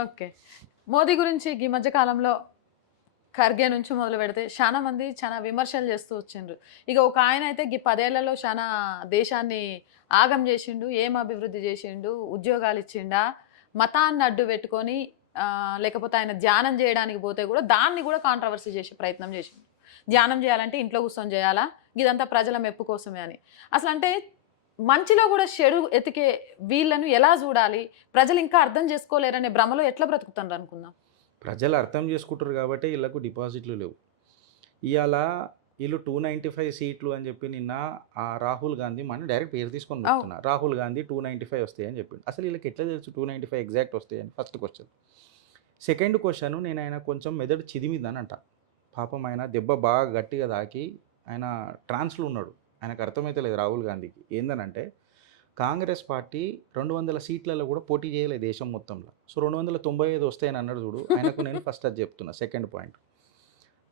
Okay. Modi గురించి ఈ మధ్య కాలంలో ఖర్గే నుంచి మొదలుపెడితే చానా మంది చానా విమర్శలు చేస్తూ వచ్చిండ్రు. ఇక ఒక ఆయనైతే 10 ఏళ్లలో చానా దేశాన్ని ఆగం చేసిండు. ఏం అభివృద్ధి చేసిండు? ఉద్యోగాలిచ్చిండా? మతాన్ని అడ్డు పెట్టుకొని లేకపోతే ఆయన ధ్యానం చేయడానికి పోతే గూడా దాన్ని గూడా కాంట్రోవర్సీ చేసే ప్రయత్నం చేసిండు. ధ్యానం చేయాలంటే ఇంట్లో కూర్చొని చేయాలా? ఇదంతా ప్రజల మెప్పు కోసమే అని. అసలంటే మంచిలో గూడా చెడు ఎతికే వీళ్ళను ఎలా జూడాలి? ప్రజలు ఇంకా అర్థం చేసుకోలేరనే భ్రమలో ఎట్లా బ్రతుకుతాండ్రనుకుందాం? ప్రజలు అర్థం చేసుకుంటారు కాబట్టి ఈళ్ళకు డిపాజిట్లు లేవు. ఇయాల ఈళ్ళు 295 సీట్లు అని చెప్పి నిన్న రాహుల్ గాంధీ డైరెక్ట్ పేరు తీసుకొని అవును. చెప్తున్నా. రాహుల్ గాంధీ 295 వస్తాయని చెప్పిండు. అసలు ఈళ్ళకి ఎట్లా తెలుసు 295 ఎగ్జాక్ట్ వస్తాయని ఫస్ట్ క్వెషన్. సెకండ్ క్వెషన్ నేను ఆయన కొంచెం మెదడు చిదిమిందనంట. పాపం ఆయన దెబ్బ బాగా గట్టిగా తాకి ఆయన ట్రాన్స్‌లో ఉన్నాడు. ఆయనకు అర్థమైతలేదు రాహుల్ గాంధీకి. ఏందనంటే కాంగ్రెస్ పార్టీ 200 సీట్లలో కూడా పోటీ చేయలే దేశం మొత్తంలో. సో 295 వస్తాయని అన్నాడు చూడు. ఆయనకు నేను ఫస్ట్ అది చెప్తున్నా సెకండ్ పాయింట్.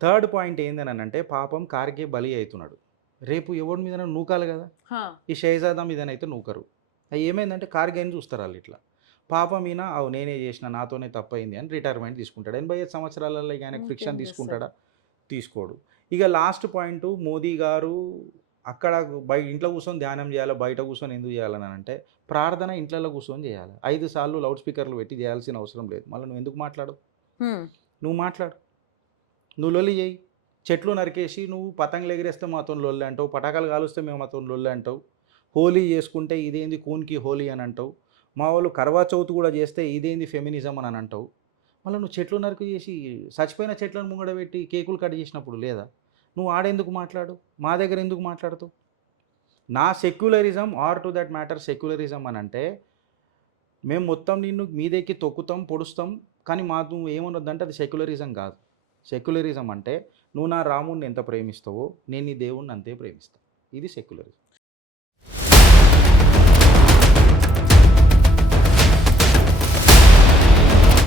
థర్డ్ పాయింట్ ఏందనంటే పాపం కార్గే బలి అయితున్నాడు. రేపు ఎవడి మీదైనా నూకాలి కదా! ఆ! ఈ షహజాదా మీదనైతే నూకరు. ఏమైందంటే కార్గేని చూస్తారు ఇట్లా. పాపం ఈయన నేనే చేసిన నాతోనే తప్పయింది అని రిటైర్మెంట్ తీసుకుంటాడు. 85 సంవత్సరాలలో ఇక ఆయనకు ఇంకేం ఫ్రిక్షన్ జేస్తాడు? తీసుకుంటాడా? తీసుకోడు. ఇక లాస్ట్ పాయింటు మోదీ గారు అక్కడ ఇంట్లో కూర్చొని ధ్యానం చేయాలా, బయట కూర్చొని ఎందుకు చేయాలనంటే ప్రార్థన ఇంట్లల్లో కూర్చొని చేయాలి. 5 సార్లు లౌడ్ స్పీకర్‌లు పెట్టి చేయాల్సిన అవసరం లేదు. మళ్ళీ నువ్వు ఎందుకు మాట్లాడవు? హ్మ్. నువ్వు మాట్లాడు. నువ్వు లొల్లి చెయ్యి. చెట్లు నరికేసి నువ్వు పతంగులు ఎగిరేస్తే మాతోని లొల్లి అంటావు. పటాకాలు కాలుస్తే మేము మాతోని లొల్లి అంటావు. హోలీ చేసుకుంటే ఇదేంది కూన్‌కి హోలీ అని అంటావు. మా వోళ్ళు కర్వా చౌత్ కూడా చేస్తే ఇదేంది ఫెమినిజం అని అంటావు. మళ్ళీ నువ్వు చెట్లు నరికేసి చచ్చిపోయిన చెట్లను ముంగడ పెట్టి కేకులు కట్ చేసినప్పుడు లేదా? నువ్వు ఆడెందుకు మాట్లాడు? మా దగ్గర ఎందుకు మాట్లాడతావు? నా secularism or to that matter secularism అనంటే మేము మొత్తం నిన్ను మీదెక్కి తొక్కుతాం, పొడుస్తాం. కానీ నువ్వు ఏమనొద్దంటే అది సెక్యులరిజం కాదు. సెక్యులరిజం అంటే నువ్వు నా రాముడిని ఎంత ప్రేమిస్తావో నేను నీ దేవుడిని అంతే ప్రేమిస్తా. ఇది సెక్యులరిజం.